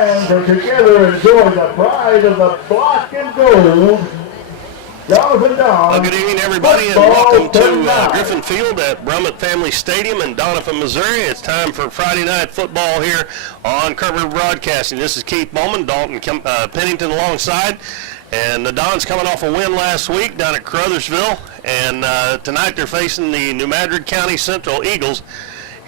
And together enjoy the pride of the black and gold. Well, good evening, everybody, and welcome to Griffin Field at Brummett Family Stadium in Doniphan, Missouri. It's time for Friday night football here on Curve River Broadcasting. This is Keith Bowman, Dalton Pennington alongside, and the Dons coming off a win last week down at Crothersville, and tonight they're facing the New Madrid County Central Eagles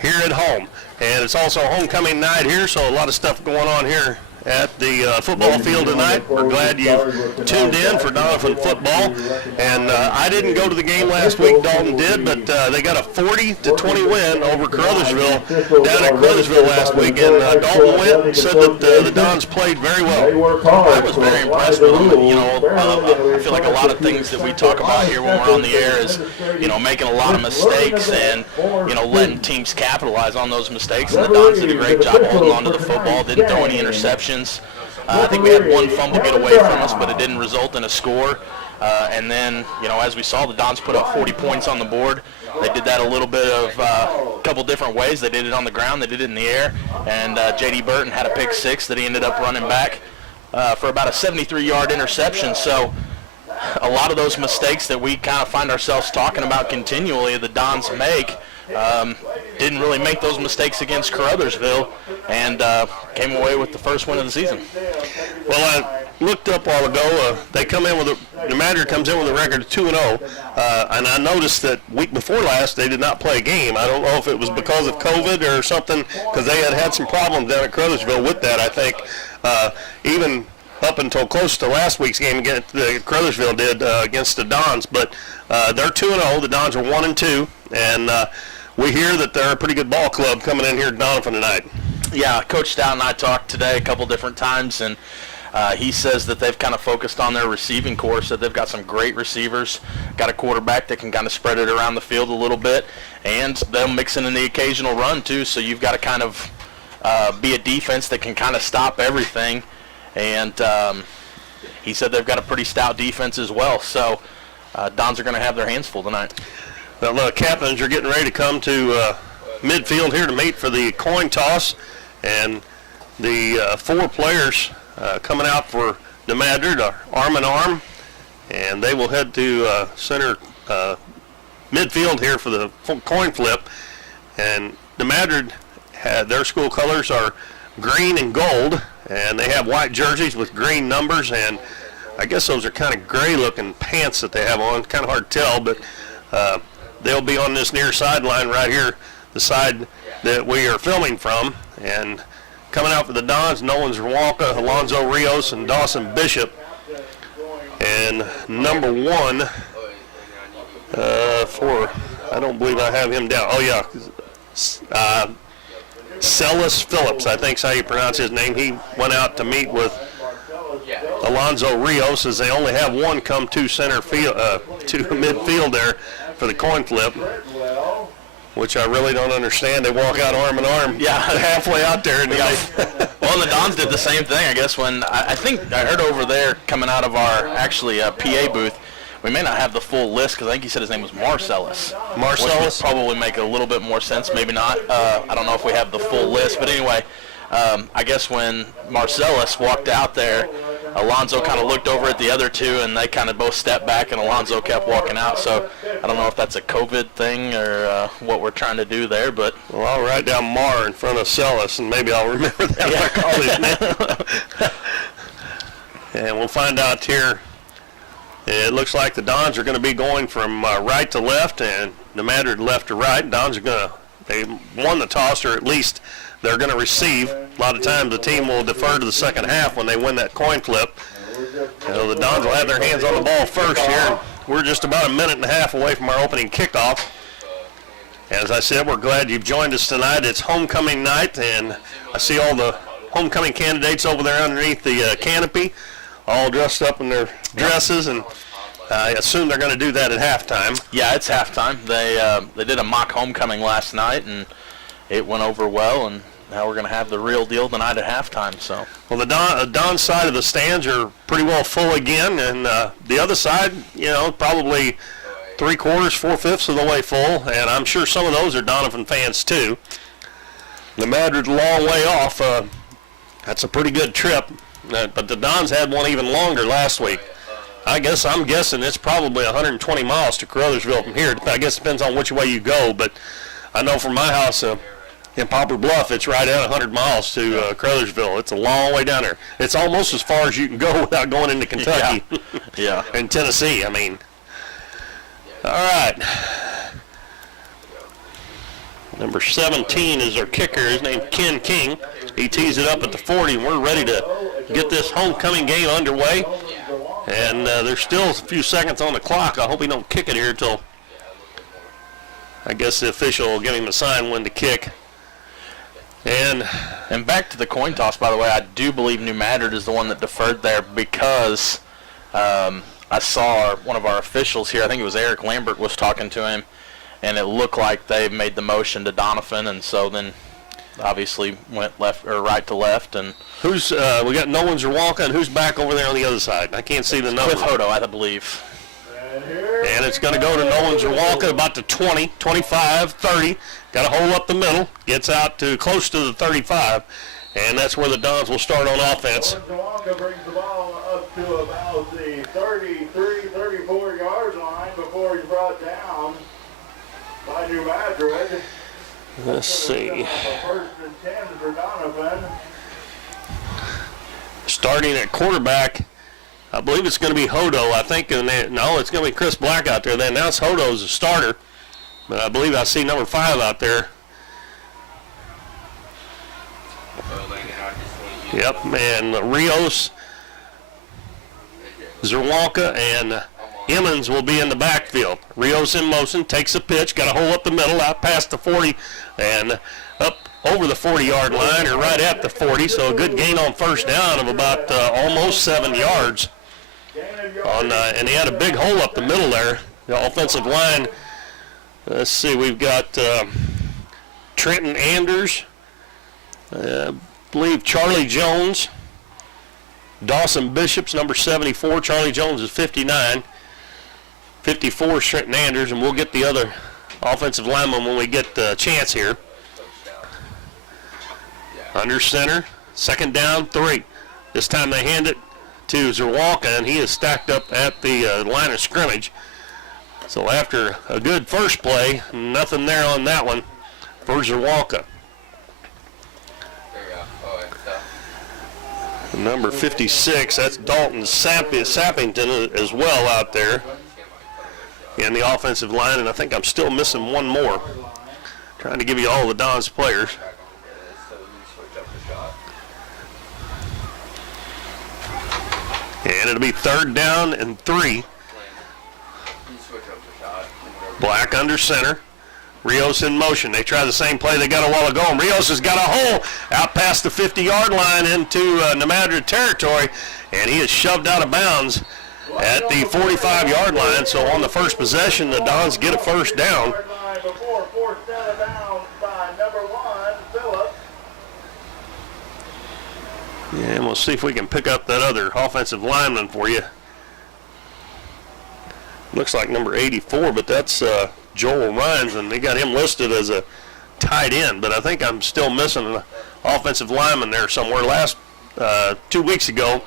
here at home. And it's also homecoming night here, so a lot of stuff going on here at the football field tonight. We're glad you tuned in for Donovan football. And I didn't go to the game last week, Dalton did, but they got a 40-20 win over Crothersville down at Crothersville last week. And Dalton went and said that the Dons played very well. I was very impressed with them. You know, I feel like a lot of things that we talk about here when we're on the air is, you know, making a lot of mistakes and, you know, letting teams capitalize on those mistakes. And the Dons did a great job holding on to the football, didn't throw any interceptions. I think we had one fumble get away from us, but it didn't result in a score. And then, you know, as we saw, the Dons put up 40 points on the board. They did that a little bit of a couple different ways. They did it on the ground, they did it in the air, and J.D. Burton had a pick six that he ended up running back for about a 73-yard interception. So a lot of those mistakes that we kind of find ourselves talking about continually, the Dons make, didn't really make those mistakes against Crothersville, and came away with the first win of the season. Well, I looked up a while ago. They come in with New Madrid comes in with a record of 2-0, and I noticed that week before last they did not play a game. I don't know if it was because of COVID or something, because they had some problems down at Crothersville with that. I think even up until close to last week's game against Crothersville did against the Dons, but they're 2-0. The Dons are 1-2, and we hear that they're a pretty good ball club coming in here to Donovan tonight. Yeah, Coach Stout and I talked today a couple different times, and he says that they've kind of focused on their receiving corps, that they've got some great receivers, got a quarterback that can kind of spread it around the field a little bit, and they'll mix in the occasional run too, so you've got to kind of be a defense that can kind of stop everything. And he said they've got a pretty stout defense as well. So Dons are going to have their hands full tonight. Well, captains are getting ready to come to midfield here to mate for the coin toss. And the four players coming out for New Madrid are arm in arm. And they will head to center midfield here for the coin flip. And New Madrid, their school colors are green and gold. And they have white jerseys with green numbers, and I guess those are kind of gray-looking pants that they have on. Kind of hard to tell, but they'll be on this near sideline right here, the side that we are filming from. And coming out for the Dons, Nolan Zawalka, Alonzo Rios, and Dawson Bishop. And number one, I don't believe I have him down. Oh, yeah. Celis Phillips, I think is how you pronounce his name. He went out to meet with Alonzo Rios, as they only have one come to center field, to midfield there for the coin flip, which I really don't understand. They walk out arm in arm, halfway out there. And Well, the Dons did the same thing, I guess, when I think I heard over there coming out of our PA booth. We may not have the full list, because I think he said his name was Marcellus. Marcellus? Which would probably make a little bit more sense, maybe not. I don't know if we have the full list. But anyway, I guess when Marcellus walked out there, Alonzo kind of looked over at the other two, and they kind of both stepped back, and Alonzo kept walking out. So I don't know if that's a COVID thing or what we're trying to do there. But well, I'll write down Mar in front of Celis, and maybe I'll remember that when I call his name. And we'll find out here. It looks like the Dons are going to be going from right to left and New Madrid left to right. Dons are they won the toss, or at least they're going to receive. A lot of times the team will defer to the second half when they win that coin flip. The Dons will have their hands on the ball first here. We're just about a minute and a half away from our opening kickoff. As I said, we're glad you've joined us tonight. It's homecoming night, and I see all the homecoming candidates over there underneath the canopy, all dressed up in their dresses, and I assume they're going to do that at halftime. Yeah, it's halftime. They did a mock homecoming last night, and it went over well, and now we're going to have the real deal tonight at halftime. So, well, the Don side of the stands are pretty well full again, and the other side, probably 3/4, 4/5 of the way full, and I'm sure some of those are Donovan fans too. The Madrid's a long way off. That's a pretty good trip, but the Dons had one even longer last week. I'm guessing it's probably 120 miles to Caruthersville from here. I guess it depends on which way you go, but I know from my house in Poplar Bluff, it's right at 100 miles to Caruthersville. It's a long way down there. It's almost as far as you can go without going into Kentucky Yeah. and Tennessee. I mean, all right. Number 17 is our kicker. His name's Ken King. He tees it up at the 40, and we're ready to get this homecoming game underway. And there's still a few seconds on the clock. I hope he don't kick it here till, I guess the official will give him a sign when to kick. And back to the coin toss, by the way, I do believe New Madrid is the one that deferred there because I saw one of our officials here, I think it was Eric Lambert, was talking to him, and it looked like they made the motion to Doniphan, and so then obviously went left or right to left. And who's we got no one's walking. Who's back over there on the other side? I can't see the number. Cliff Hodo, I believe. And it's going to go to no one's walking about the 20, 25, 30. Got to hold up the middle. Gets out to close to the 35, and that's where the Dons will start on offense. Walker brings the ball up to about the 33, 34-yard line before he's brought down by New Madrid. Let's see. First and 10 for Donovan. Starting at quarterback, I believe it's going to be Hodo. I think, no, it's going to be Chris Black out there. They announced Hodo as a starter, but I believe I see number 5 out there. Yep, and Rios, Zerwanka, and Emmons will be in the backfield. Rios in motion, takes a pitch, got to hold up the middle, out past the 40, and up over the 40-yard line, or right at the 40, so a good gain on first down of about almost 7 yards. And he had a big hole up the middle there. The offensive line, let's see, we've got Trenton Anders, I believe Charlie Jones, Dawson Bishop's number 74, Charlie Jones is 59, 54 is Trenton Anders, and we'll get the other offensive lineman when we get a chance here. Under center, second down, 3. This time they hand it to Zerwanka, and he is stacked up at the line of scrimmage. So after a good first play, nothing there on that one for Zerwanka. Number 56, that's Dalton Sappington as well out there in the offensive line, and I think I'm still missing one more. Trying to give you all the Don's players. And it'll be third down and 3. Black under center. Rios in motion. They try the same play they got a while ago, and Rios has got a hole out past the 50-yard line into New Madrid territory, and he is shoved out of bounds at the 45-yard line. So on the first possession, the Dons get a first down. Yeah, and we'll see if we can pick up that other offensive lineman for you. Looks like number 84, but that's Joel Rhines, and they got him listed as a tight end. But I think I'm still missing an offensive lineman there somewhere. Last 2 weeks ago,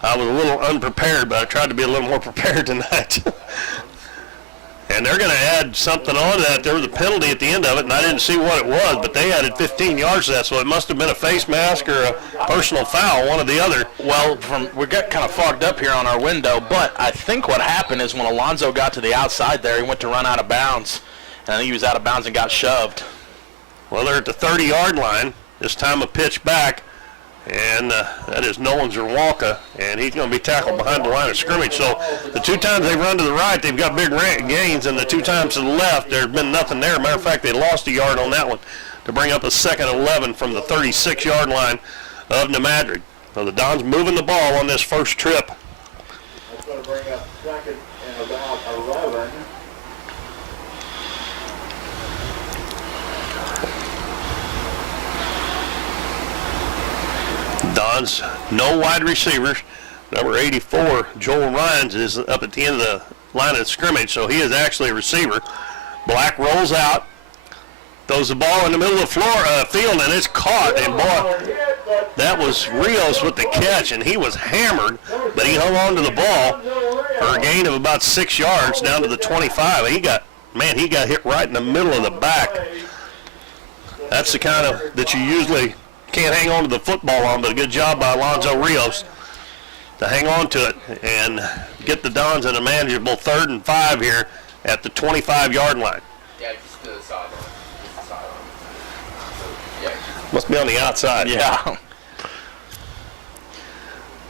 I was a little unprepared, but I tried to be a little more prepared tonight. And they're going to add something on that. There was a penalty at the end of it, and I didn't see what it was, but they added 15 yards to that, so it must have been a face mask or a personal foul, one or the other. Well, we got kind of fogged up here on our window, but I think what happened is when Alonzo got to the outside there, he went to run out of bounds, and I think he was out of bounds and got shoved. Well, they're at the 30-yard line. This time a pitch back, and that is Nolan Zerwanka, and he's going to be tackled behind the line of scrimmage. So the 2 times they run to the right, they've got big gains, and the 2 times to the left, there's been nothing there. Matter of fact, they lost a yard on that one to bring up a 2nd and 11 from the 36-yard line of New Madrid. So the Dons moving the ball on this first trip. That's going to bring up 2nd and about 11. Dons, no wide receivers. Number 84, Joel Rhines, is up at the end of the line of scrimmage, so he is actually a receiver. Black rolls out, throws the ball in the middle of the field, and it's caught. And boy, That was Rios with the catch, and he was hammered, but he hung on to the ball for a gain of about 6 yards down to the 25. He got hit right in the middle of the back. That's the kind of that you usually can't hang on to the football on, but a good job by Alonzo Rios to hang on to it and get the Dons in a manageable 3rd and 5 here at the 25-yard line. Yeah, just to the sideline. Just the sideline. Yeah. Must be on the outside. Yeah.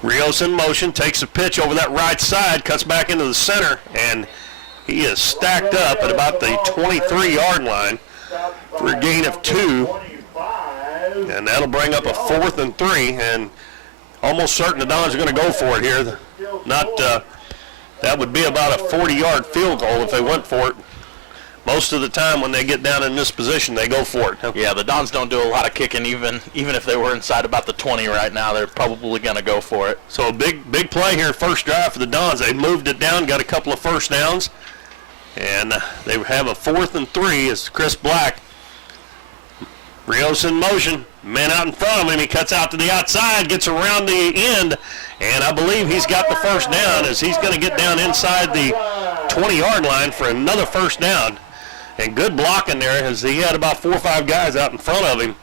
Rios in motion, takes a pitch over that right side, cuts back into the center, and he is stacked up at about the 23-yard line for a gain of 2. And that'll bring up a 4th and 3, and almost certain the Dons are going to go for it here. That would be about a 40-yard field goal if they went for it. Most of the time when they get down in this position, they go for it. Yeah, the Dons don't do a lot of kicking, even if they were inside about the 20 right now. They're probably going to go for it. So a big play here, first drive for the Dons. They moved it down, got a couple of first downs, and they have a 4th and 3 as Chris Black. Rios in motion, man out in front of him. He cuts out to the outside, gets around the end, and I believe he's got the first down as he's going to get down inside the 20-yard line for another first down. And good blocking there as he had about 4 or 5 guys out in front of him.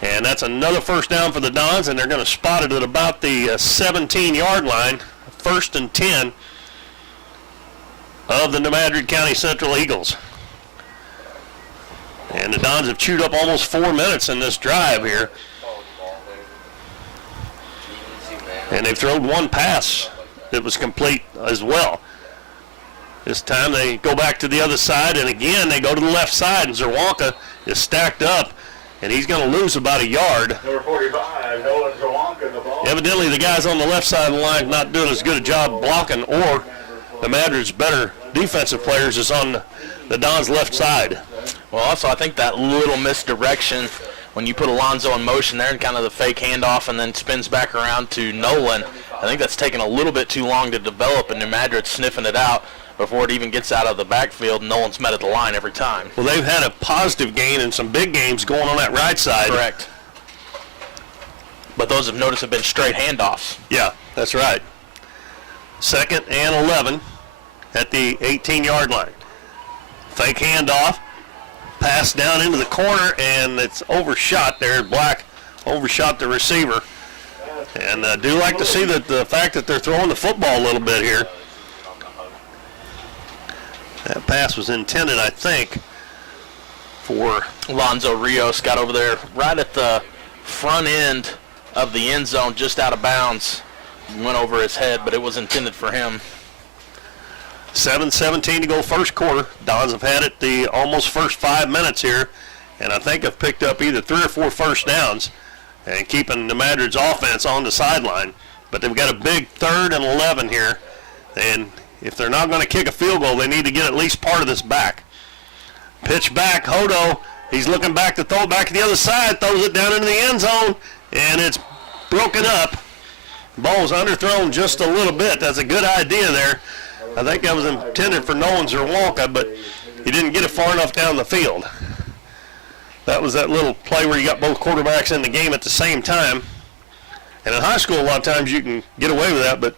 And that's another first down for the Dons, and they're going to spot it at about the 17-yard line, 1st and 10 of the New Madrid County Central Eagles. And the Dons have chewed up almost 4 minutes in this drive here. And they've thrown one pass that was complete as well. This time they go back to the other side, and again they go to the left side, and Zerwanka is stacked up, and he's going to lose about a yard. Number 45, Nolan Zerwanka, the ball. Evidently the guys on the left side of the line not doing as good a job blocking, or the Madrid's better defensive players is on the Dons' left side. Well, also I think that little misdirection when you put Alonzo in motion there and kind of the fake handoff and then spins back around to Nolan, I think that's taken a little bit too long to develop, and New Madrid's sniffing it out before it even gets out of the backfield. Nolan's met at the line every time. Well, they've had a positive gain in some big games going on that right side. Correct. But those have noticed have been straight handoffs. Yeah, that's right. 2nd and 11 at the 18-yard line. Fake handoff, pass down into the corner, and it's overshot there. Black overshot the receiver. And I do like to see that the fact that they're throwing the football a little bit here. That pass was intended, I think, for Alonzo Rios. Got over there right at the front end of the end zone, just out of bounds. Went over his head, but it was intended for him. 7:17 to go first quarter. Dons have had it the almost first 5 minutes here, and I think have picked up either 3 or 4 first downs and keeping the Madrid's offense on the sideline. But they've got a big 3rd and 11 here, and if they're not going to kick a field goal, they need to get at least part of this back. Pitch back, Hodo. He's looking back to throw it back to the other side, throws it down into the end zone, and it's broken up. Ball's underthrown just a little bit. That's a good idea there. I think that was intended for Nolan Zerwanka, but he didn't get it far enough down the field. That was that little play where you got both quarterbacks in the game at the same time. And in high school, a lot of times you can get away with that, but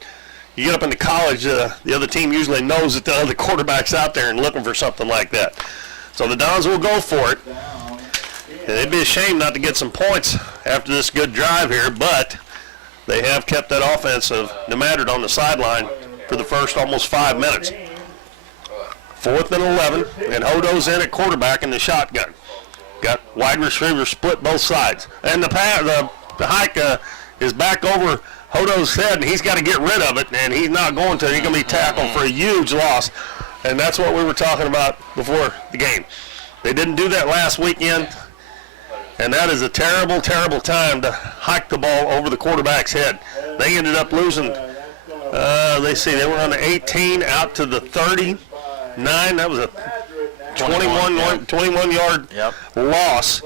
you get up into college, the other team usually knows that the other quarterback's out there and looking for something like that. So the Dons will go for it. And it'd be a shame not to get some points after this good drive here, but they have kept that offense of New Madrid on the sideline for the first almost 5 minutes. 4th and 11, and Hodo's in at quarterback in the shotgun. Got wide receiver split both sides. And the hike is back over Hodo's head, and he's got to get rid of it, and he's not going to. He's going to be tackled for a huge loss, and that's what we were talking about before the game. They didn't do that last weekend, and that is a terrible, terrible time to hike the ball over the quarterback's head. They ended up losing, they were on the 18 out to the 39. That was a 21-yard loss,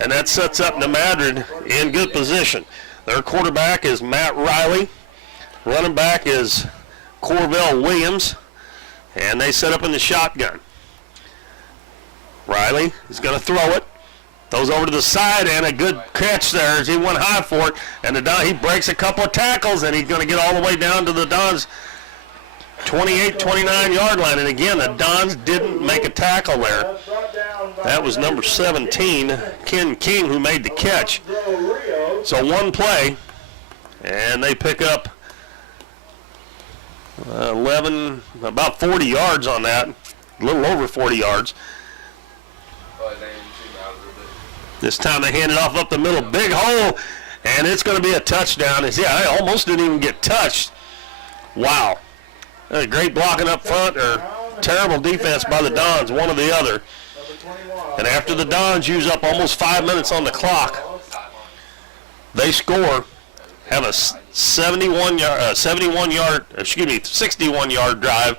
and that sets up New Madrid in good position. Their quarterback is Matt Riley. Running back is Corvell Williams, and they set up in the shotgun. Riley is going to throw it. Throws over to the side, and a good catch there as he went high for it. And he breaks a couple of tackles, and he's going to get all the way down to the Dons' 28, 29-yard line. And again, the Dons didn't make a tackle there. That was number 17, Ken King, who made the catch. So one play, and they pick up 11, about 40 yards on that, a little over 40 yards. This time they hand it off up the middle, big hole, and it's going to be a touchdown. I almost didn't even get touched. Wow. Great blocking up front, or terrible defense by the Dons, one or the other. And after the Dons use up almost 5 minutes on the clock, they score, have a 61-yard drive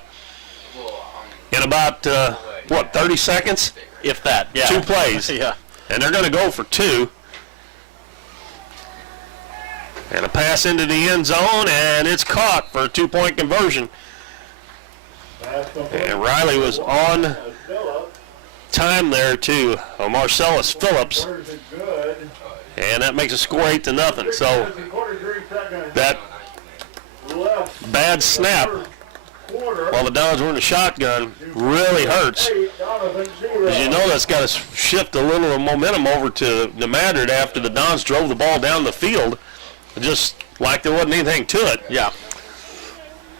in about, 30 seconds? If that, yeah. 2 plays. Yeah. And they're going to go for 2. And a pass into the end zone, and it's caught for a 2-point conversion. And Riley was on time there to Marcellus Phillips. And that makes a score 8-0. So that bad snap while the Dons were in the shotgun really hurts. As you know, that's got to shift a little momentum over to Madrid after the Dons drove the ball down the field, just like there wasn't anything to it. Yeah.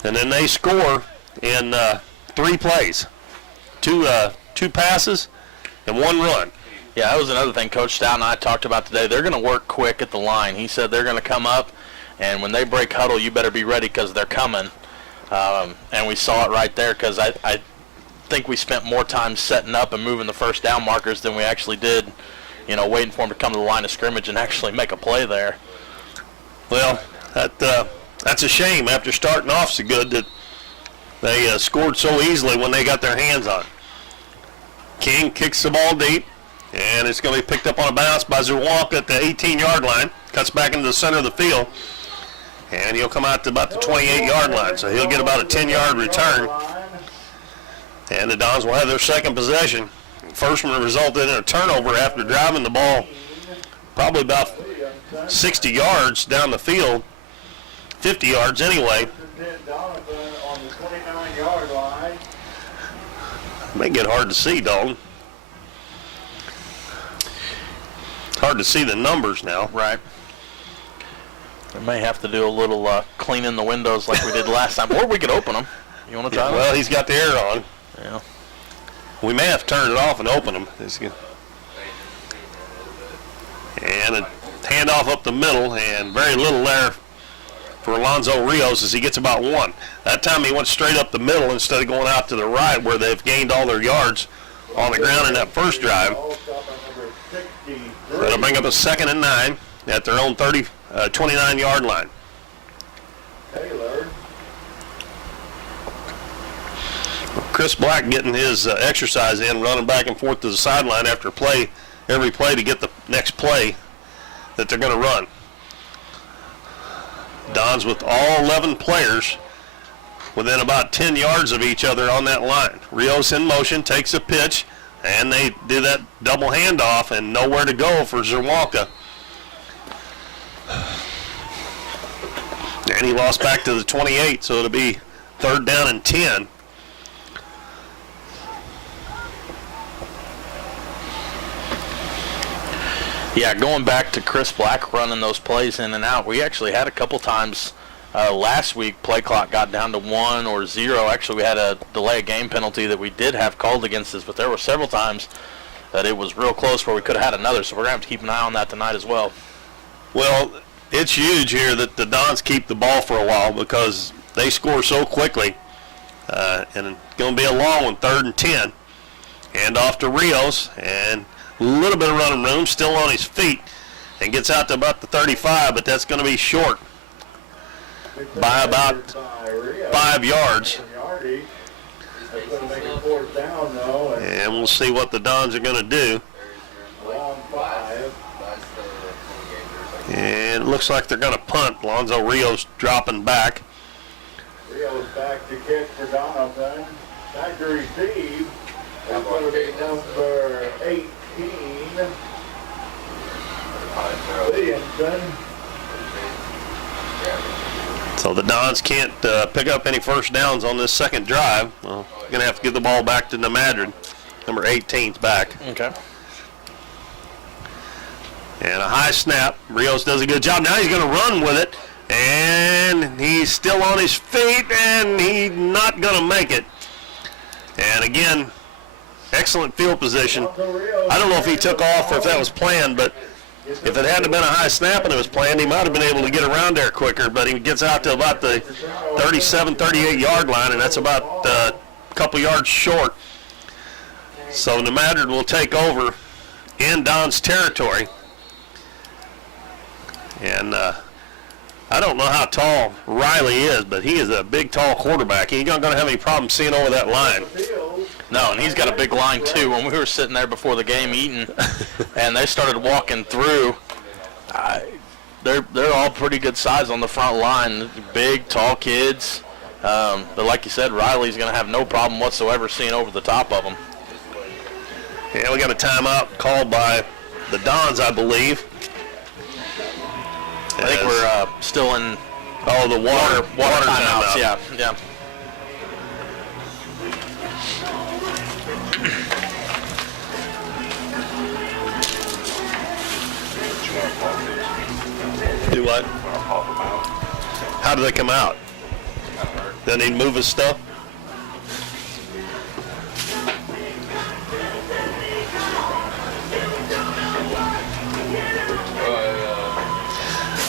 And then they score in 3 plays, 2 passes and 1 run. Yeah, that was another thing Coach Stout and I talked about today. They're going to work quick at the line. He said they're going to come up, and when they break huddle, you better be ready because they're coming. And we saw it right there because I think we spent more time setting up and moving the first down markers than we actually did, waiting for them to come to the line of scrimmage and actually make a play there. Well, that's a shame after starting off so good that they scored so easily when they got their hands on it. King kicks the ball deep, and it's going to be picked up on a bounce by Zerwalk at the 18-yard line. Cuts back into the center of the field, and he'll come out to about the 28-yard line. So he'll get about a 10-yard return, and the Dons will have their second possession. First one resulted in a turnover after driving the ball probably about 60 yards down the field, 50 yards anyway. Donovan on the 29-yard line. May get hard to see, Dalton. It's hard to see the numbers now. Right. We may have to do a little cleaning the windows like we did last time, or we could open them. You want to try that? Well, he's got the air on. Yeah. We may have to turn it off and open them. And a handoff up the middle, and very little there for Alonzo Rios as he gets about 1. That time he went straight up the middle instead of going out to the right where they've gained all their yards on the ground in that first drive. That'll bring up a 2nd and 9 at their own 29-yard line. Chris Black getting his exercise in, running back and forth to the sideline after every play to get the next play that they're going to run. Dons with all 11 players within about 10 yards of each other on that line. Rios in motion, takes a pitch, and they do that double handoff and nowhere to go for Zerwalka. And he lost back to the 28, so it'll be 3rd down and 10. Yeah, going back to Chris Black running those plays in and out, we actually had a couple times last week play clock got down to 1 or 0. Actually, we had a delay of game penalty that we did have called against us, but there were several times that it was real close where we could have had another, so we're going to have to keep an eye on that tonight as well. Well, it's huge here that the Dons keep the ball for a while because they score so quickly. And it's going to be a long one, 3rd and 10. Hand off to Rios, and a little bit of running room, still on his feet, and gets out to about the 35, but that's going to be short by about 5 yards. And we'll see what the Dons are going to do. And it looks like they're going to punt. Lonzo Rios dropping back. Rios back to kick for Donovan. Back to receive. That's going to be number 18, Dons can't pick up any first downs on this second drive. Well, going to have to give the ball back to Madrid. Number 18's back. Okay. And a high snap. Rios does a good job. Now he's going to run with it. And he's still on his feet, and he's not going to make it. And again, excellent field position. I don't know if he took off or if that was planned, but if it hadn't been a high snap and it was planned, he might have been able to get around there quicker, but he gets out to about the 37, 38-yard line, and that's about a couple yards short. So the Madrid will take over in Don's territory. And I don't know how tall Riley is, but he is a big, tall quarterback. He ain't going to have any problem seeing over that line. No, and he's got a big line, too. When we were sitting there before the game eating, and they started walking through, they're all pretty good size on the front line. Big, tall kids. But like you said, Riley's going to have no problem whatsoever seeing over the top of them. Yeah, we got a timeout called by the Dons, I believe. I think we're still in the water timeouts. Yeah. Do what? How do they come out? Doesn't he move his stuff?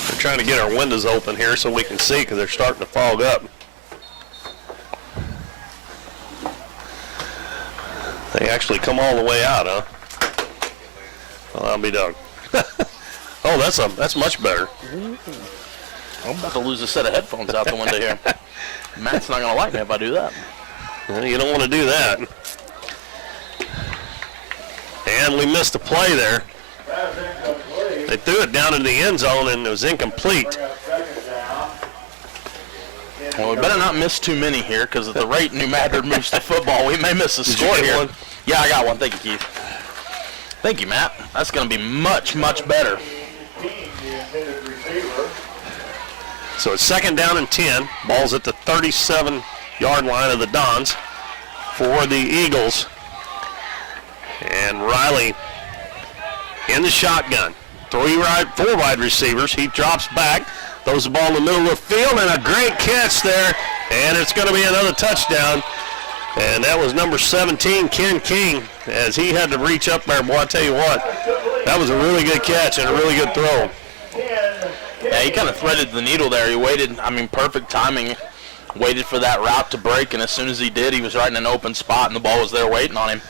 We're trying to get our windows open here so we can see because they're starting to fog up. They actually come all the way out, huh? Well, I'll be done. Oh, that's much better. I'm about to lose a set of headphones out the window here. Matt's not going to like me if I do that. Well, you don't want to do that. And we missed a play there. They threw it down in the end zone and it was incomplete. Well, we better not miss too many here because at the rate New Madrid moves to football, we may miss a score here. One? Yeah, I got one. Thank you, Keith. Thank you, Matt. That's going to be much, much better. So it's 2nd down and 10. Ball's at the 37-yard line of the Dons for the Eagles. And Riley in the shotgun. 4 wide receivers. He drops back, throws the ball in the middle of the field, and a great catch there. And it's going to be another touchdown. And that was number 17, Ken King, as he had to reach up there. Boy, I tell you what, that was a really good catch and a really good throw. Yeah, he kind of threaded the needle there. He waited, perfect timing, waited for that route to break, and as soon as he did, he was right in an open spot, and the ball was there waiting on him.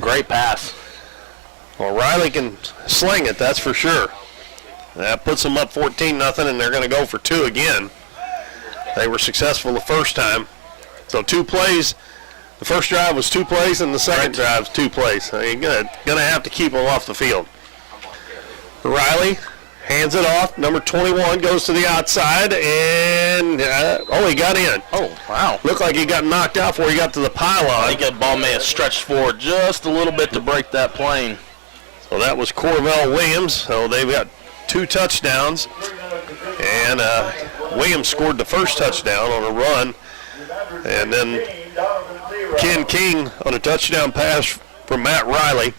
Great pass. Well, Riley can sling it, that's for sure. That puts them up 14-0, and they're going to go for 2 again. They were successful the first time. So 2 plays. The first drive was 2 plays, and the second drive was 2 plays. So you're going to have to keep them off the field. Riley hands it off. Number 21 goes to the outside, and he got in. Oh, wow. Looked like he got knocked out before he got to the pylon. I think that ball may have stretched forward just a little bit to break that plane. So that was Corvell Williams. So they've got 2 touchdowns, and Williams scored the first touchdown on a run, and then Ken King on a touchdown pass from Matt Riley.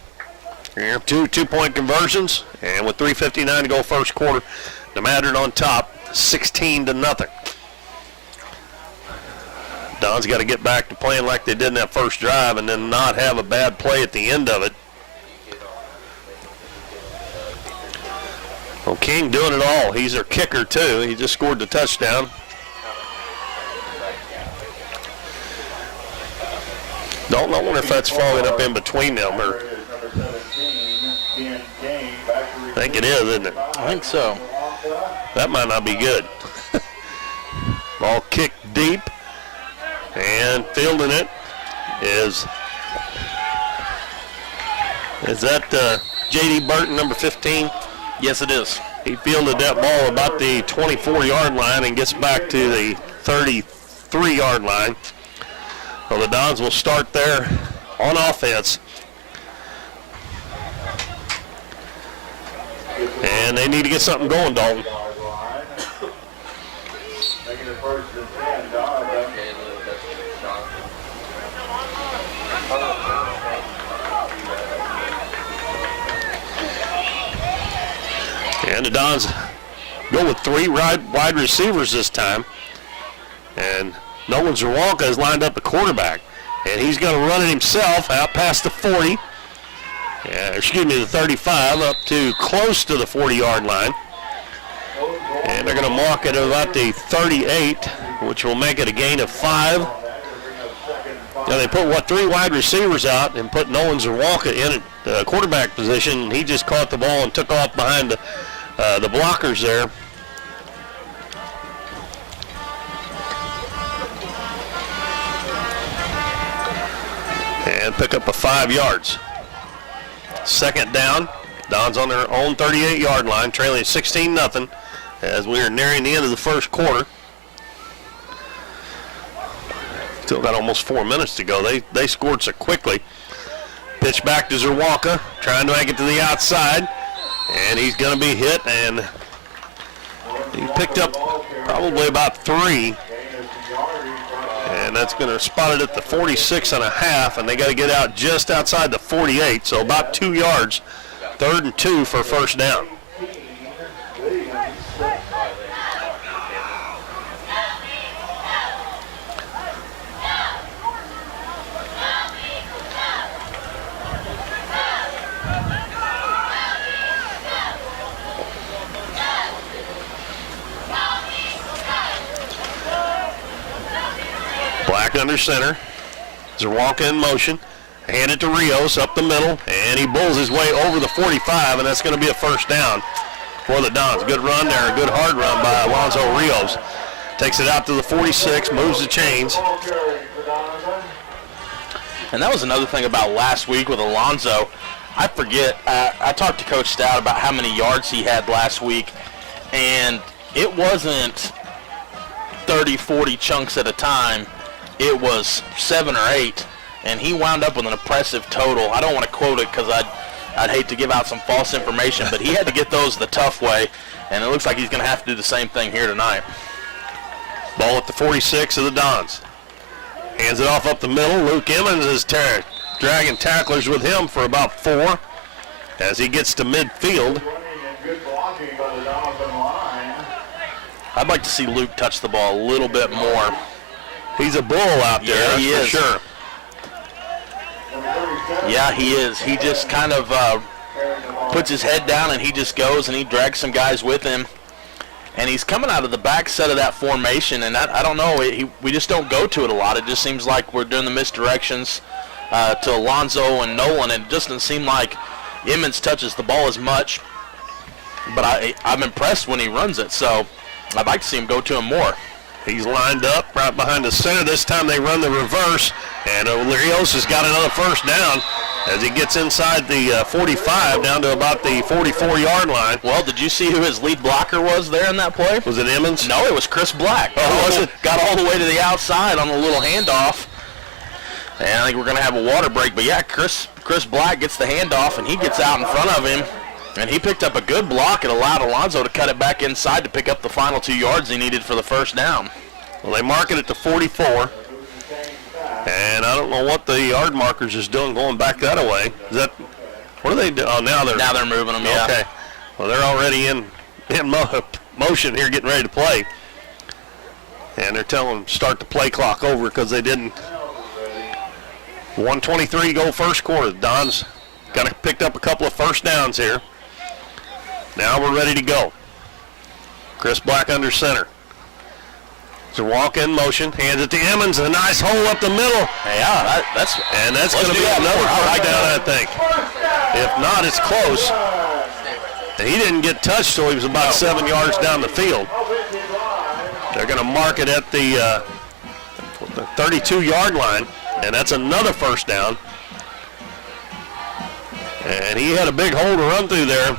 2 two-point conversions, and with 3:59 to go first quarter, the Madrid on top, 16-0. Don's got to get back to playing like they did in that first drive and then not have a bad play at the end of it. Well, King doing it all. He's their kicker, too. He just scored the touchdown. I wonder if that's falling up in between them. Or I think it is, isn't it? I think so. That might not be good. Ball kicked deep, and fielding it is that J.D. Burton, number 15? Yes, it is. He fielded that ball about the 24-yard line and gets back to the 33-yard line. Well, the Dons will start there on offense. And they need to get something going, Dalton. And the Dons go with 3 wide receivers this time. And Nolan Zawalka has lined up the quarterback. And he's going to run it himself out past the 40. The 35 up to close to the 40-yard line. And they're going to mark it about the 38, which will make it a gain of 5. Now they put 3 wide receivers out and put Nolan Zawalka in at quarterback position. And he just caught the ball and took off behind the blockers there. And pick up a 5 yards. Second down. Dons on their own 38-yard line, trailing 16-0 as we are nearing the end of the first quarter. Still got almost 4 minutes to go. They scored so quickly. Pitch back to Zawalka, trying to make it to the outside. And he's going to be hit, and he picked up probably about 3. And that's going to spot it at the 46.5, and they got to get out just outside the 48, so about 2 yards. 3rd and 2 for first down. Black under center. Zawalka in motion. Hand it to Rios up the middle, and he bulls his way over the 45, and that's going to be a first down for the Dons. Good run there, a good hard run by Alonzo Rios. Takes it out to the 46, moves the chains. And that was another thing about last week with Alonzo. I forget, I talked to Coach Stout about how many yards he had last week, and it wasn't 30, 40 chunks at a time. It was 7 or 8. And he wound up with an impressive total. I don't want to quote it because I'd hate to give out some false information, but he had to get those the tough way, and it looks like he's going to have to do the same thing here tonight. Ball at the 46 of the Dons. Hands it off up the middle. Luke Emmons is dragging tacklers with him for about 4 as he gets to midfield. I'd like to see Luke touch the ball a little bit more. He's a bull out there, yeah, he is. for sure. Yeah, he is. He just kind of puts his head down and he just goes and he drags some guys with him. And he's coming out of the back set of that formation, and I don't know, we just don't go to it a lot. It just seems like we're doing the misdirections to Alonzo and Nolan, and it doesn't seem like Emmons touches the ball as much. But I'm impressed when he runs it, so I'd like to see him go to him more. He's lined up right behind the center. This time they run the reverse, and Rios has got another first down as he gets inside the 45 down to about the 44-yard line. Well, did you see who his lead blocker was there in that play? Was it Emmons? No, it was Chris Black. Oh, was it? Got all the way to the outside on a little handoff. And I think we're going to have a water break. But, yeah, Chris Black gets the handoff, and he gets out in front of him. And he picked up a good block and allowed Alonzo to cut it back inside to pick up the final 2 yards he needed for the first down. Well, they mark it at the 44. And I don't know what the yard markers is doing going back that way. Is that, what are they doing? Oh, now they're moving them, yeah. Okay. Well, they're already in motion here getting ready to play. And they're telling them to start the play clock over because they didn't. 1:23 to go first quarter. Don's picked up a couple of first downs here. Now we're ready to go. Chris Black under center. Zawalka in motion, hands it to Emmons, a nice hole up the middle. Yeah, that's going to be another first down, I think. If not, it's close. And he didn't get touched till he was about 7 yards down the field. They're going to mark it at the 32-yard line, and that's another first down. And he had a big hole to run through there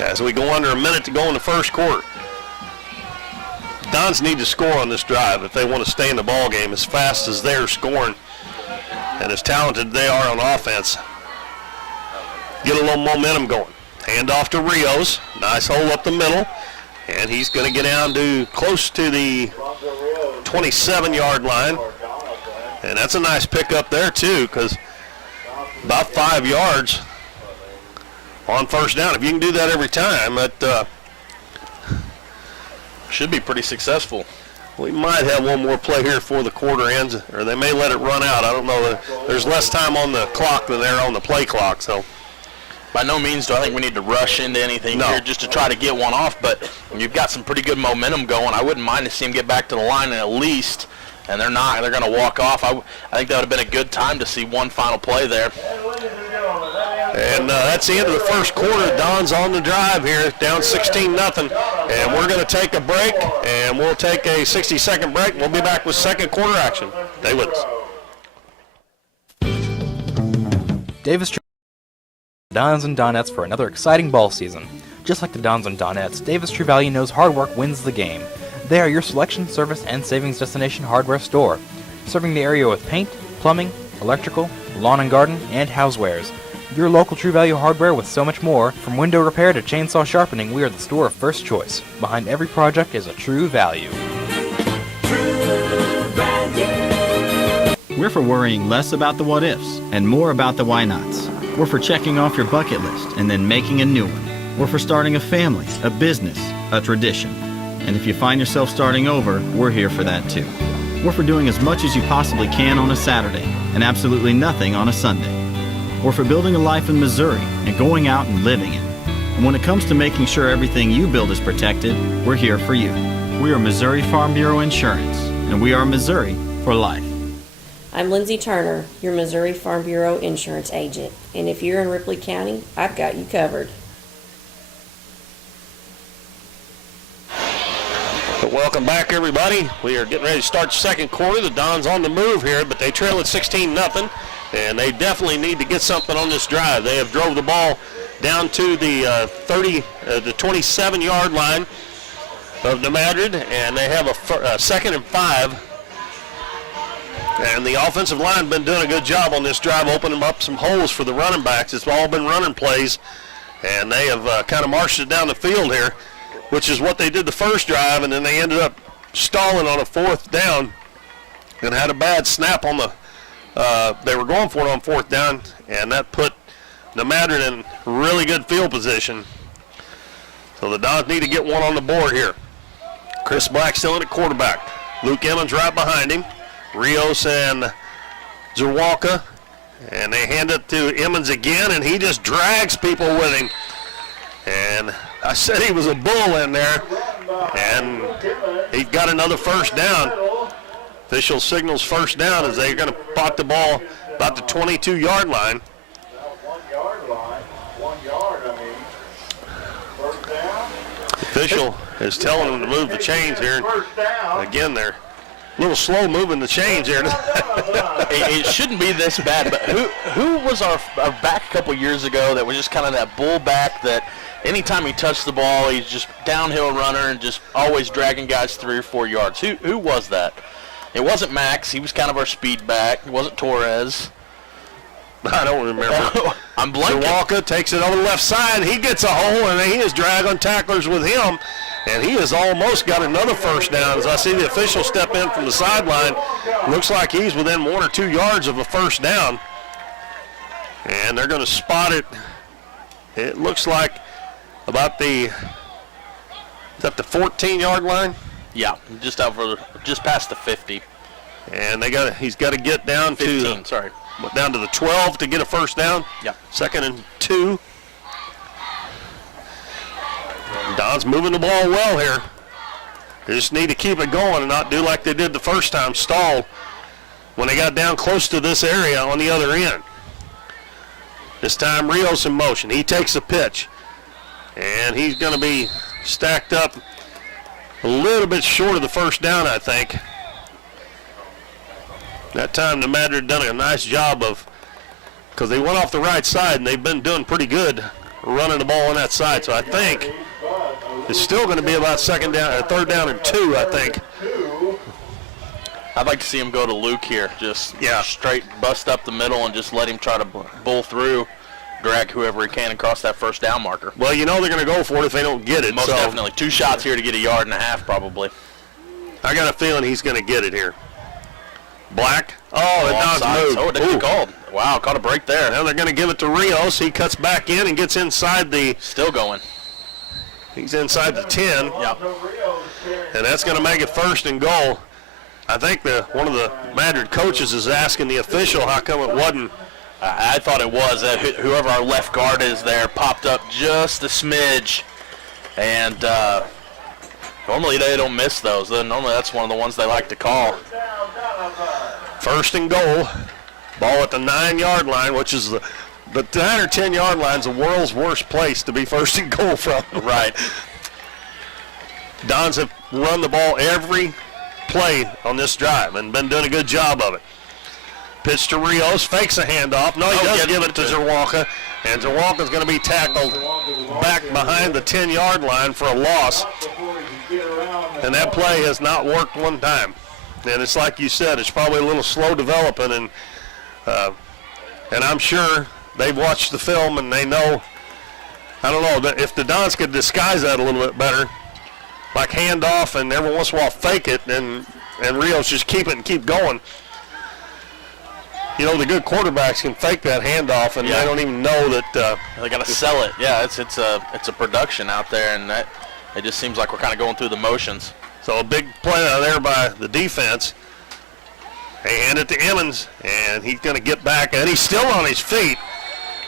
as we go under a minute to go in the first quarter. Dons need to score on this drive if they want to stay in the ball game as fast as they're scoring and as talented they are on offense. Get a little momentum going. Hand off to Rios. Nice hole up the middle. And he's going to get down to close to the 27-yard line. And that's a nice pickup there, too, because about 5 yards on first down. If you can do that every time, that should be pretty successful. we might have one more play here before the quarter ends, or they may let it run out. I don't know. There's less time on the clock than there on the play clock. So by no means do I think we need to rush into anything here just to try to get one off, but you've got some pretty good momentum going. I wouldn't mind to see them get back to the line at least, and they're not. They're going to walk off. I think that would have been a good time to see one final play there. And that's the end of the first quarter. Don's on the drive here, down 16-0. And we're going to take a break, and we'll take a 60-second break. We'll be back with second quarter action. Stay with us. Davis Dons and Donettes for another exciting ball season. Just like the Dons and Donettes, Davis True Value knows hard work wins the game. They are your selection, service, and savings destination hardware store, serving the area with paint, plumbing, electrical, lawn and garden, and housewares. Your local True Value hardware with so much more. From window repair to chainsaw sharpening, we are the store of first choice. Behind every project is a True Value. We're for worrying less about the what-ifs and more about the why-nots. We're for checking off your bucket list and then making a new one. We're for starting a family, a business, a tradition. And if you find yourself starting over, we're here for that too. We're for doing as much as you possibly can on a Saturday and absolutely nothing on a Sunday. We're for building a life in Missouri and going out and living it. And when it comes to making sure everything you build is protected, we're here for you. We are Missouri Farm Bureau Insurance, and we are Missouri for life. I'm Lindsay Turner, your Missouri Farm Bureau insurance agent, and if you're in Ripley County, I've got you covered. Welcome back, everybody. We are getting ready to start the second quarter. The Dons on the move here, but they trail at 16-0, and they definitely need to get something on this drive. They have drove the ball down to the 27-yard line of New Madrid, and they have a 2nd and 5. And the offensive line has been doing a good job on this drive, opening up some holes for the running backs. It's all been running plays, and they have kind of marched it down the field here, which is what they did the first drive, and then they ended up stalling on a 4th down and had a bad snap on the they were going for it on 4th down, and that put New Madrid in really good field position. So the Dons need to get one on the board here. Chris Black still in at quarterback. Luke Emmons right behind him. Rios and Zawalka, and they hand it to Emmons again, and he just drags people with him. And I said he was a bull in there, and he got another first down. Official signals first down as they're going to pot the ball about the 22-yard line. 1 yard line, 1 yard, I mean. First down. The official is telling them to move the chains here. First down. Again, they're a little slow moving the chains here. It shouldn't be this bad, but who was our back a couple years ago that was just kind of that bull back that anytime he touched the ball, he's just downhill runner and just always dragging guys 3 or 4 yards? Who was that? It wasn't Max. He was kind of our speed back. It wasn't Torres. I don't remember. I'm blanking. Zawalka takes it over the left side. He gets a hole, and he is dragging tacklers with him. And he has almost got another first down. As I see the official step in from the sideline, looks like he's within 1 or 2 yards of a first down. And they're going to spot it. It looks like about is that the 14-yard line? Yeah, just past the 50. And he's got to get down 15, down to the 12 to get a first down. Yeah. 2nd and 2. Don's moving the ball well here. They just need to keep it going and not do like they did the first time, stall when they got down close to this area on the other end. This time Rios in motion. He takes the pitch, and he's going to be stacked up a little bit short of the first down, I think. That time the Madrid done a nice job because they went off the right side, and they've been doing pretty good running the ball on that side. So I think it's still going to be about 3rd down and 2, I think. I'd like to see him go to Luke here. Just straight bust up the middle and just let him try to bull through, drag whoever he can across that first down marker. Well, you know they're going to go for it if they don't get it. Most definitely. 2 shots here to get 1.5 yards probably. I got a feeling he's going to get it here. Black. Oh, the Don's Offsides. moved. Oh, it didn't Ooh. get called. Wow, caught a break there. Now they're going to give it to Rios. He cuts back in and gets inside the. Still going. He's inside the 10. Yep. And that's going to make it 1st and goal. I think one of the Madrid coaches is asking the official how come it wasn't. I thought it was. Whoever our left guard is there popped up just a smidge. And normally they don't miss those. Normally that's one of the ones they like to call. 1st and goal. Ball at the 9-yard line, which is the 9 or 10-yard line is the world's worst place to be 1st and goal from. Right. Dons have run the ball every play on this drive and been doing a good job of it. Pitch to Rios, fakes a handoff. No, he does give it to Zerwalka, and Zerwalka's going to be tackled back behind the 10-yard line for a loss. And that play has not worked one time. And it's like you said, it's probably a little slow developing, and I'm sure they've watched the film and they know, I don't know, if the Dons could disguise that a little bit better, like hand off and every once in a while fake it, and Rios just keep it and keep going. You know, the good quarterbacks can fake that handoff, and they don't even know that. They got to sell it. Yeah, it's a production out there, and that it just seems like we're kind of going through the motions. So a big play out there by the defense. They hand it to Emmons, and he's going to get back, and he's still on his feet.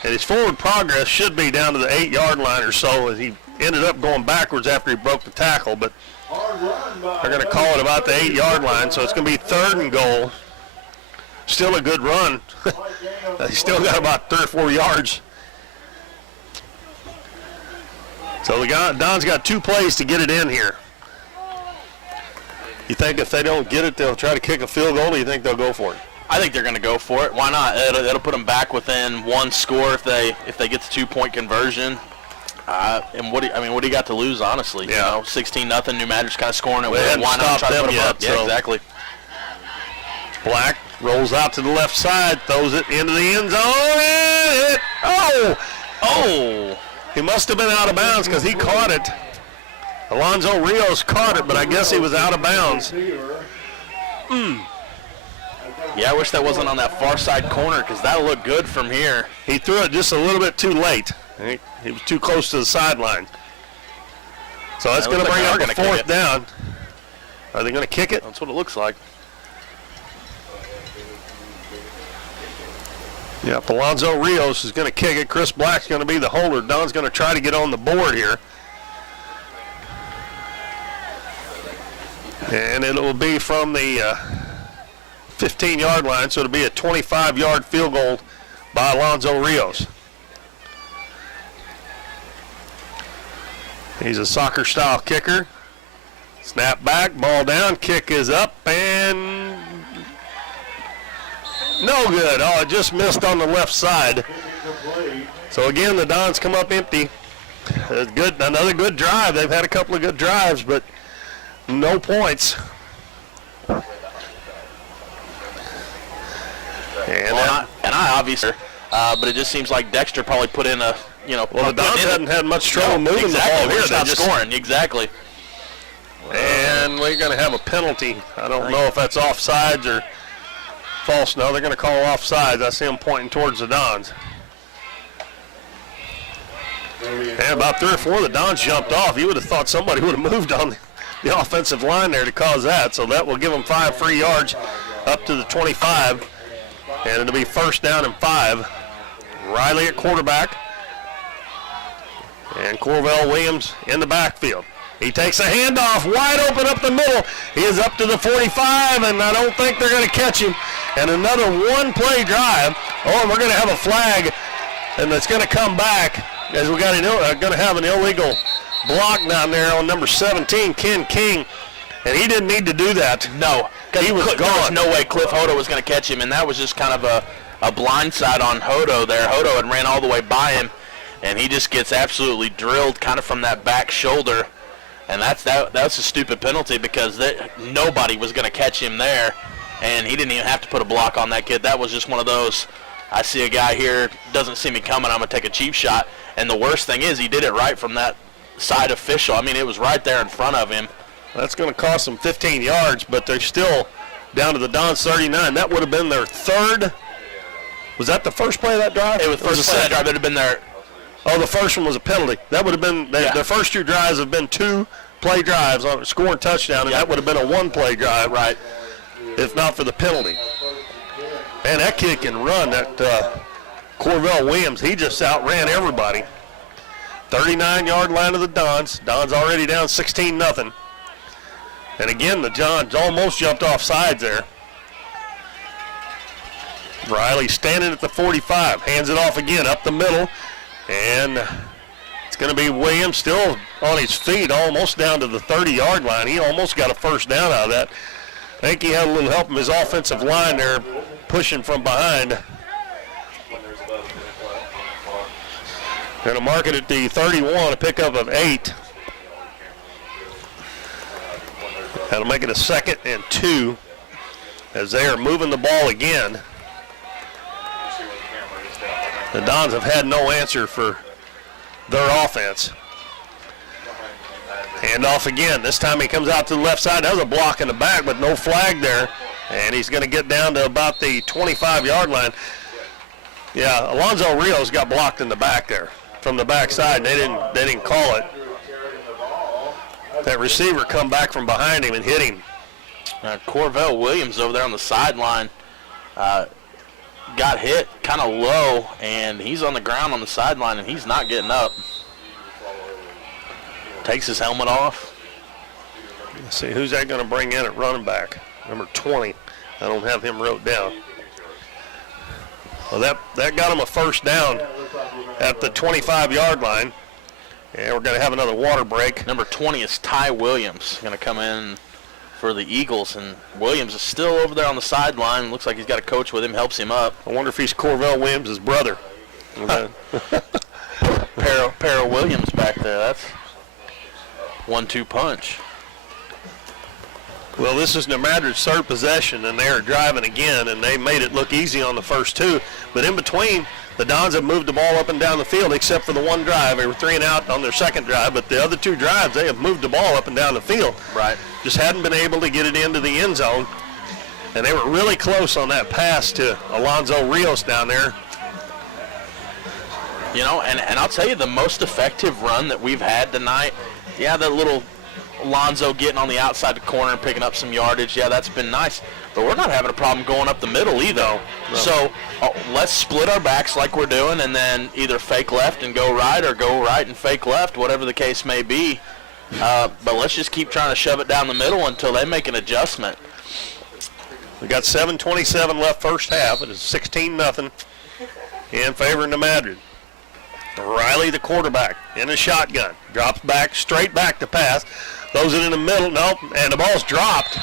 And his forward progress should be down to the 8-yard line or so, as he ended up going backwards after he broke the tackle. But they're going to call it about the 8-yard line, so it's going to be 3rd and goal. Still a good run. He's still got about 3 or 4 yards. So Don's got 2 plays to get it in here. You think if they don't get it, they'll try to kick a field goal, or you think they'll go for it? I think they're going to go for it. Why not? It'll put them back within 1 score if they get the 2-point conversion. And what do you got to lose, honestly? Yeah. You know, 16-0. New Madrid's kind of scoring it. Why not try to put them up? Yeah, exactly. Black rolls out to the left side, throws it into the end zone, and oh! He must have been out of bounds because he caught it. Alonzo Rios caught it, but I guess he was out of bounds. Yeah, I wish that wasn't on that far side corner because that'll look good from here. He threw it just a little bit too late. He was too close to the sideline. So that's going to bring up a 4th down. Are they going to kick it? That's what it looks like. Yeah, Alonzo Rios is going to kick it. Chris Black's going to be the holder. Don's going to try to get on the board here. And it will be from the 15-yard line, so it'll be a 25-yard field goal by Alonzo Rios. He's a soccer-style kicker. Snap back, ball down, kick is up, and no good. Oh, it just missed on the left side. So again, the Dons come up empty. Another good drive. They've had a couple of good drives, but no points. And I obviously, but it just seems like Dexter probably put in a, well, the Dons hadn't had much trouble moving the ball here. They're not scoring. Exactly. And we're going to have a penalty. I don't know if that's offsides or false. No, they're going to call offsides. I see them pointing towards the Dons. And about 3 or 4 of the Dons jumped off. You would have thought somebody would have moved on the offensive line there to cause that. So that will give them 5 free yards up to the 25. And it'll be 1st down and 5. Riley at quarterback. And Corvell Williams in the backfield. He takes a handoff wide open up the middle. He is up to the 45, and I don't think they're going to catch him. And another 1-play drive. Oh, and we're going to have a flag, and it's going to come back as we got going to have an illegal block down there on number 17, Ken King. And he didn't need to do that. No, he was gone. There was no way Cliff Hodo was going to catch him, and that was just kind of a blind side on Hodo there. Hodo had ran all the way by him, and he just gets absolutely drilled kind of from that back shoulder. And that's a stupid penalty because nobody was going to catch him there, and he didn't even have to put a block on that kid. That was just one of those, I see a guy here, doesn't see me coming, I'm going to take a cheap shot. And the worst thing is he did it right from that side official. I mean, it was right there in front of him. That's going to cost them 15 yards, but they're still down to the Dons 39. That would have been their third. Was that the first play of that drive? It was the first play of that drive. It would have been their. Oh, the first one was a penalty. That would have been their first 2 drives have been 2-play drives on scoring touchdown, and that would have been a 1-play drive, right? If not for the penalty. Man, that kid can run. That Corvell Williams, he just outran everybody. 39-yard line of the Dons. Dons already down 16-0. And again, the Dons almost jumped off sides there. Riley standing at the 45, hands it off again up the middle, and it's going to be Williams still on his feet, almost down to the 30-yard line. He almost got a first down out of that. I think he had a little help from his offensive line there, pushing from behind. Going to mark it at the 31, a pickup of 8. That'll make it a 2nd and 2 as they are moving the ball again. The Dons have had no answer for their offense. Hand off again. This time he comes out to the left side. That was a block in the back, but no flag there. And he's going to get down to about the 25-yard line. Yeah, Alonzo Rios got blocked in the back there from the backside, and they didn't call it. That receiver come back from behind him and hit him. Corvell Williams over there on the sideline got hit kind of low, and he's on the ground on the sideline, and he's not getting up. Takes his helmet off. Let's see, who's that going to bring in at running back? Number 20. I don't have him wrote down. Well, that got him a first down at the 25-yard line. And we're going to have another water break. Number 20 is Ty Williams, going to come in for the Eagles. And Williams is still over there on the sideline. Looks like he's got a coach with him, helps him up. I wonder if he's Corvell Williams' brother. Pair of Williams back there. That's 1-2 punch. Well, this is New Madrid's third possession, and they are driving again, and they made it look easy on the first 2. But in between, the Dons have moved the ball up and down the field except for the one drive. They were 3 and out on their second drive, but the other 2 drives, they have moved the ball up and down the field. Right. Just hadn't been able to get it into the end zone. And they were really close on that pass to Alonzo Rios down there. You know, and I'll tell you, the most effective run that we've had tonight, that little Alonzo getting on the outside the corner and picking up some yardage, that's been nice. But we're not having a problem going up the middle either. No. So let's split our backs like we're doing, and then either fake left and go right, or go right and fake left, whatever the case may be. But let's just keep trying to shove it down the middle until they make an adjustment. We got 7:27 left first half. It is 16-0 in favor of New Madrid. Riley, the quarterback, in a shotgun. Drops back, straight back to pass. Throws it in the middle. Nope. And the ball's dropped.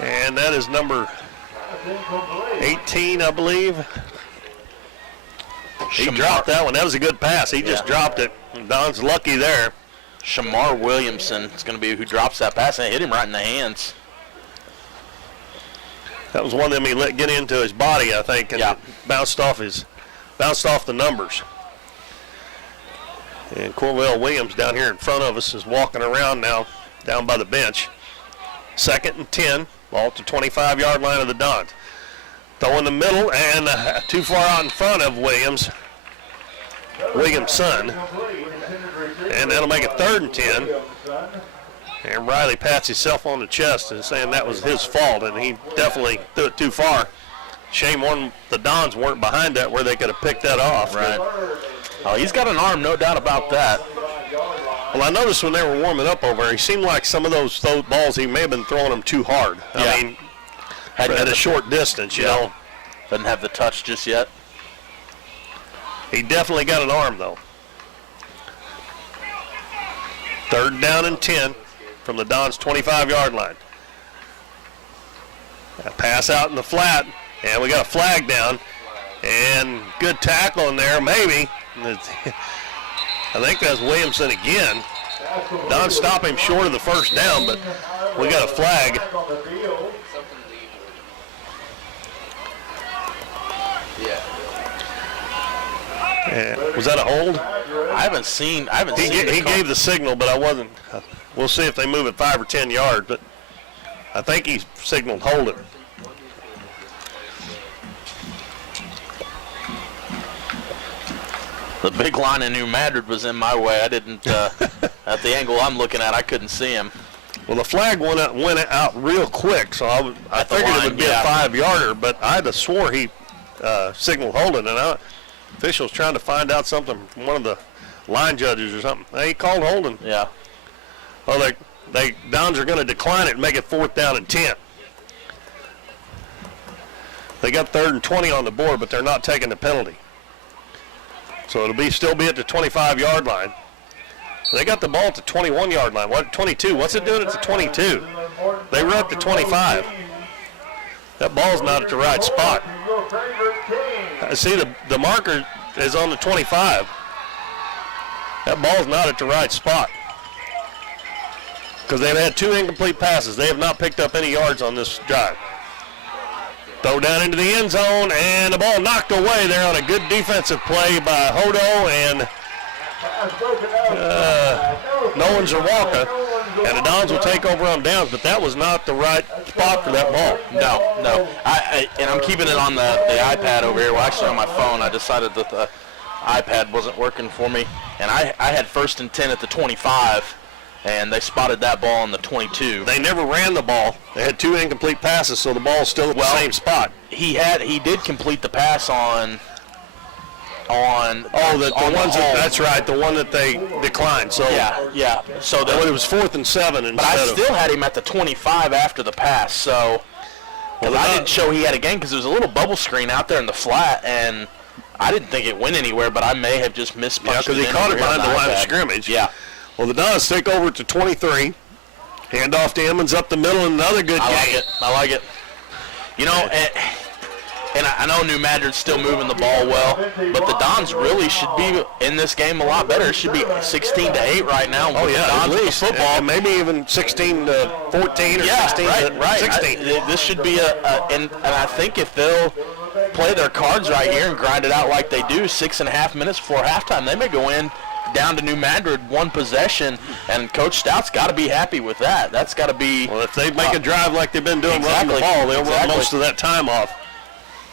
And that is number 18, I believe. He dropped that one. That was a good pass. He just dropped it. Don's lucky there. Shamar Williamson is going to be who drops that pass, and it hit him right in the hands. That was one of them he let get into his body, I think, and bounced off the numbers. And Corvell Williams down here in front of us is walking around now, down by the bench. 2nd and 10, ball to 25-yard line of the Dons. Throw in the middle and too far out in front of Williams' son. And that'll make it 3rd and 10. And Riley pats himself on the chest and saying that was his fault, and he definitely threw it too far. Shame the Dons weren't behind that where they could have picked that off. Right. Oh, he's got an arm, no doubt about that. Well, I noticed when they were warming up over there, he seemed like some of those balls, he may have been throwing them too hard. I mean, at a short distance, you know. Doesn't have the touch just yet. He definitely got an arm, though. 3rd down and 10 from the Dons' 25-yard line. A pass out in the flat, and we got a flag down. And good tackle in there, maybe. I think that's Williamson again. Don stopped him short of the first down, but we got a flag. Was that a hold? I haven't seen. He gave the signal, but I wasn't. We'll see if they move it 5 or 10 yards. But I think he signaled hold it. The big line in New Madrid was in my way. I didn't, at the angle I'm looking at, I couldn't see him. Well, the flag went out real quick, so I figured it would be a 5-yarder, but I'd have swore he signaled holding, and officials trying to find out something from one of the line judges or something. He called holding. Yeah. Well, Downs are going to decline it and make it 4th down and 10. They got 3rd and 20 on the board, but they're not taking the penalty. So it'll still be at the 25-yard line. They got the ball at the 21-yard line. 22? What's it doing at the 22? They were at the 25. That ball's not at the right spot. See, the marker is on the 25. That ball's not at the right spot. Because they've had 2 incomplete passes. They have not picked up any yards on this drive. Throw down into the end zone, and the ball knocked away there on a good defensive play by Hodo and Nolan Zawalka. And the Dons will take over on downs, but that was not the right spot for that ball. No. And I'm keeping it on the iPad over here. Well, actually on my phone. I decided that the iPad wasn't working for me. And I had 1st and 10 at the 25. And they spotted that ball on the 22. They never ran the ball. They had 2 incomplete passes, so the ball's still at the same spot. He did complete the pass on. That's right, the one that they declined. So yeah. So it was 4th and 7 but I still had him at the 25 after the pass. So I didn't show he had a gain because there was a little bubble screen out there in the flat, and I didn't think it went anywhere. But I may have just mispunched. Yeah, because he caught it behind the line of scrimmage. Yeah. Well, the Dons take over to 23. Hand off to Emmons up the middle, and another good gain. I like it. You know, and I know New Madrid's still moving the ball well, but the Dons really should be in this game a lot better. It should be 16-8 right now. Oh, yeah, the Dons at least. Football. And maybe even 16-14 or 16-16. This should be and I think if they'll play their cards right here and grind it out like they do 6.5 minutes before halftime, they may go in down to New Madrid 1 possession, and Coach Stout's got to be happy with that. That's got to be. Well, if they make a drive like they've been doing, running the ball, they'll run most of that time off.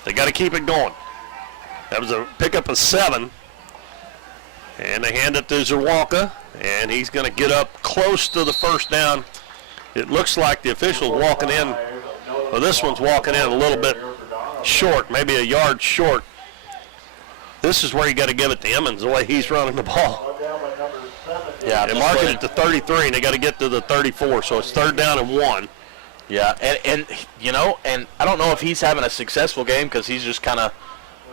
They got to keep it going. That was a pickup of 7, and they hand it to Zawalka, and he's going to get up close to the 1st down. It looks like the official's walking in. Well, this one's walking in a little bit short, maybe a yard short. This is where you got to give it to Emmons, the way he's running the ball. Yeah, they mark it at the 33, and they got to get to the 34, so it's 3rd down and 1. Yeah, and you know, and I don't know if he's having a successful game because he's just kind of,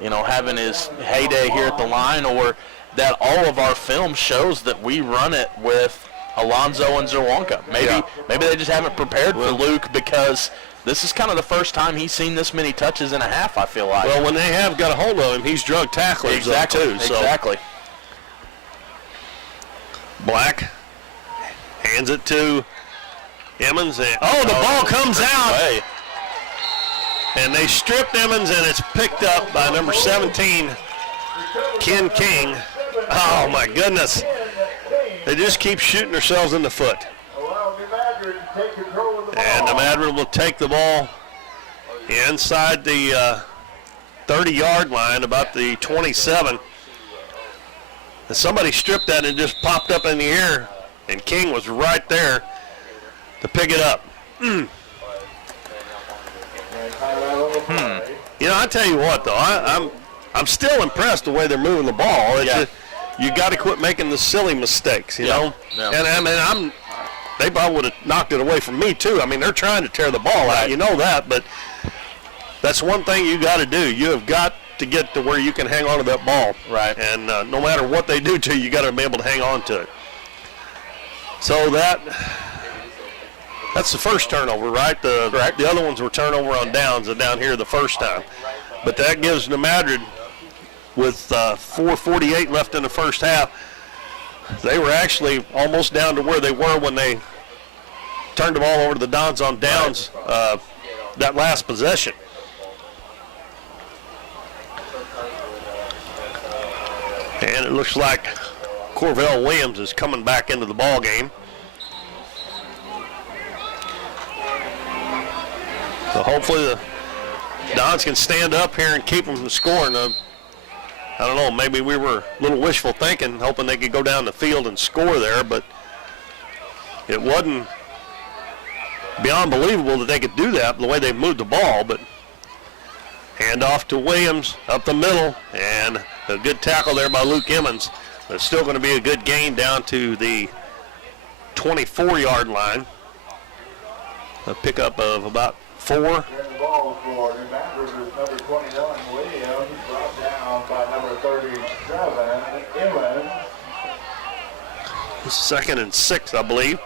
you know, having his heyday here at the line, or that all of our film shows that we run it with Alonzo and Zawalka. Maybe they just haven't prepared for Luke because this is kind of the first time he's seen this many touches in a half, I feel like. Well, when they have got a hold of him, he's drug tacklers too. Exactly. Black hands it to Emmons. And, the ball comes out. And they stripped Emmons, and it's picked up by number 17, Ken King. Oh, my goodness. They just keep shooting themselves in the foot. And the Madrid will take the ball inside the 30-yard line, about the 27. And somebody stripped that and just popped up in the air, and King was right there to pick it up. You know, I tell you what, though, I'm still impressed the way they're moving the ball. It's just, you got to quit making the silly mistakes, you know. Yeah. And I mean, they probably would have knocked it away from me too. I mean, they're trying to tear the ball out, you know that. But that's one thing you got to do. You have got to get to where you can hang on to that ball, right? And no matter what they do to you, you got to be able to hang on to it. So that's the first turnover, right? Correct. The other ones were turnover on downs, and down here the first time. But that gives New Madrid, with 4:48 left in the first half, they were actually almost down to where they were when they turned the ball over to the Dons on downs that last possession. And it looks like Corvell Williams is coming back into the ball game. So hopefully the Dons can stand up here and keep them from scoring. I don't know, maybe we were a little wishful thinking, hoping they could go down the field and score there, but it wasn't beyond believable that they could do that the way they moved the ball. But hand off to Williams up the middle, and a good tackle there by Luke Emmons. It's still going to be a good gain down to the 24-yard line. A pickup of about 4. The ball for New Madrid is number 21, Williams, brought down by number 37, Emmons. Second and 6, I believe.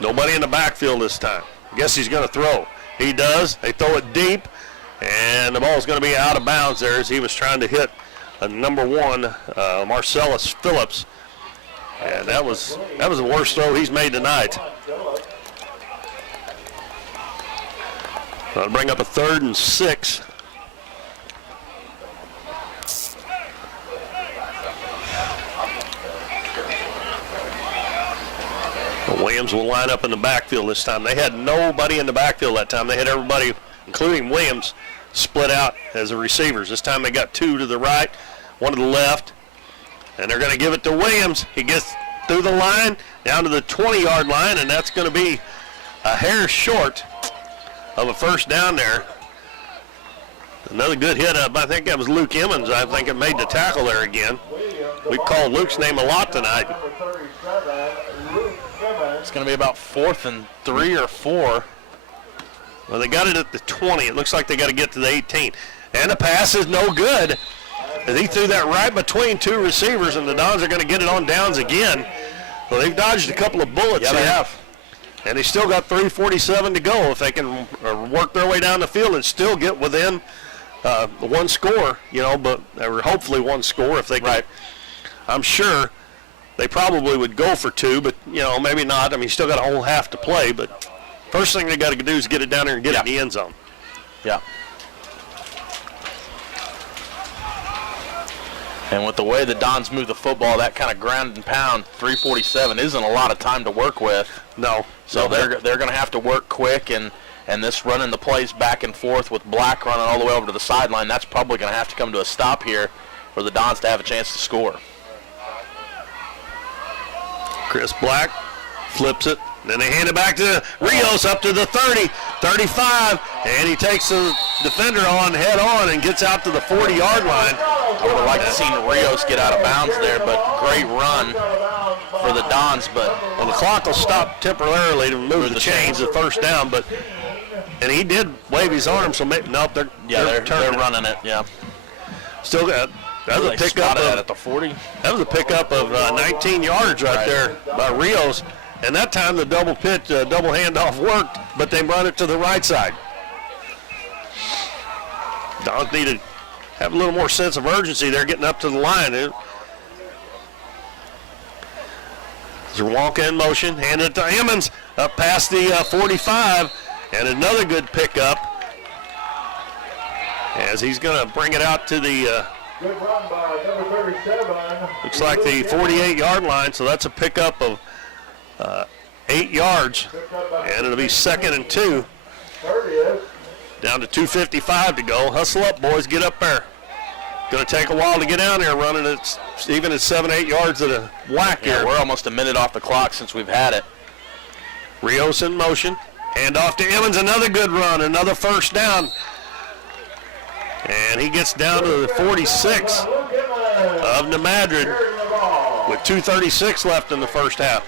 Nobody in the backfield this time. Guess he's going to throw. He does. They throw it deep, and the ball's going to be out of bounds there as he was trying to hit a number 1, Marcellus Phillips. And that was the worst throw he's made tonight. That'll bring up a 3rd and 6. Williams will line up in the backfield this time. They had nobody in the backfield that time. They had everybody, including Williams, split out as the receivers. This time they got 2 to the right, 1 to the left, and they're going to give it to Williams. He gets through the line, down to the 20-yard line, and that's going to be a hair short of a first down there. Another good hit up. I think that was Luke Emmons. I think it made the tackle there again. We called Luke's name a lot tonight. It's going to be about 4th and 3 or 4. Well, they got it at the 20. It looks like they got to get to the 18. And the pass is no good. As he threw that right between 2 receivers, and the Dons are going to get it on downs again. Well, they've dodged a couple of bullets. Yeah, they have. And they still got 3:47 to go. If they can work their way down the field and still get within 1 score, but or hopefully 1 score if they can. Right. I'm sure they probably would go for 2, but, maybe not. I mean, you still got a whole half to play, but first thing they got to do is get it down there and get it in the end zone. Yeah. And with the way the Dons move the football, that kind of ground and pound, 3:47 isn't a lot of time to work with. No. So they're going to have to work quick, and this running the plays back and forth with Black running all the way over to the sideline, that's probably going to have to come to a stop here for the Dons to have a chance to score. Chris Black flips it. Then they hand it back to Rios up to the 30, 35, and he takes the defender on head on and gets out to the 40-yard line. I would have liked to see Rios get out of bounds there, but great run for the Dons. But the clock will stop temporarily to move the chains to first down, and he did wave his arm, so maybe they're running it. Yeah, still got. That was a pickup at the 40. That was a pickup of 19 yards right there by Rios. And that time the double handoff worked, but they brought it to the right side. Dons need to have a little more sense of urgency. They're getting up to the line. Zawalka in motion, handed it to Emmons, up past the 45, and another good pickup as he's going to bring it out to the good run by number 37. Looks like the 48-yard line, so that's a pickup of 8 yards, and it'll be 2nd and 2. Down to 2:55 to go. Hustle up, boys. Get up there. Going to take a while to get down there running it, even at 7-8 yards at a whack here. We're almost a minute off the clock since we've had it. Rios in motion. Hand off to Emmons. Another good run. Another first down. And he gets down to the 46 of New Madrid with 2:36 left in the first half.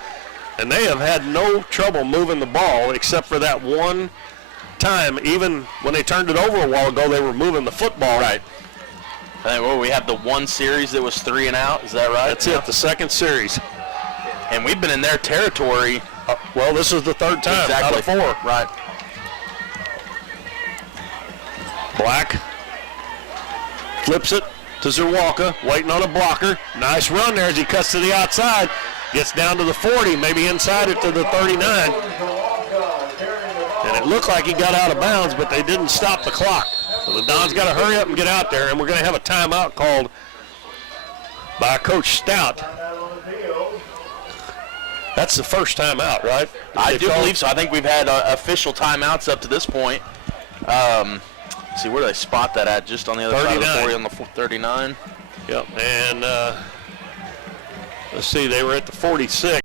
And they have had no trouble moving the ball except for that one time. Even when they turned it over a while ago, they were moving the football. Right. I think we had the one series that was 3 and out. Is that right? That's it, the second series. And we've been in their territory. Well, this is the 3rd time out of 4. Right. Black flips it to Zawalka, waiting on a blocker. Nice run there as he cuts to the outside. Gets down to the 40, maybe inside it to the 39. And it looked like he got out of bounds, but they didn't stop the clock. So the Dons got to hurry up and get out there, and we're going to have a timeout called by Coach Stout. That's the first time out, right? I do believe so. I think we've had official timeouts up to this point. Let's see, where do they spot that at? Just on the other side of the 40, on the 39. Yep, and let's see, they were at the 46.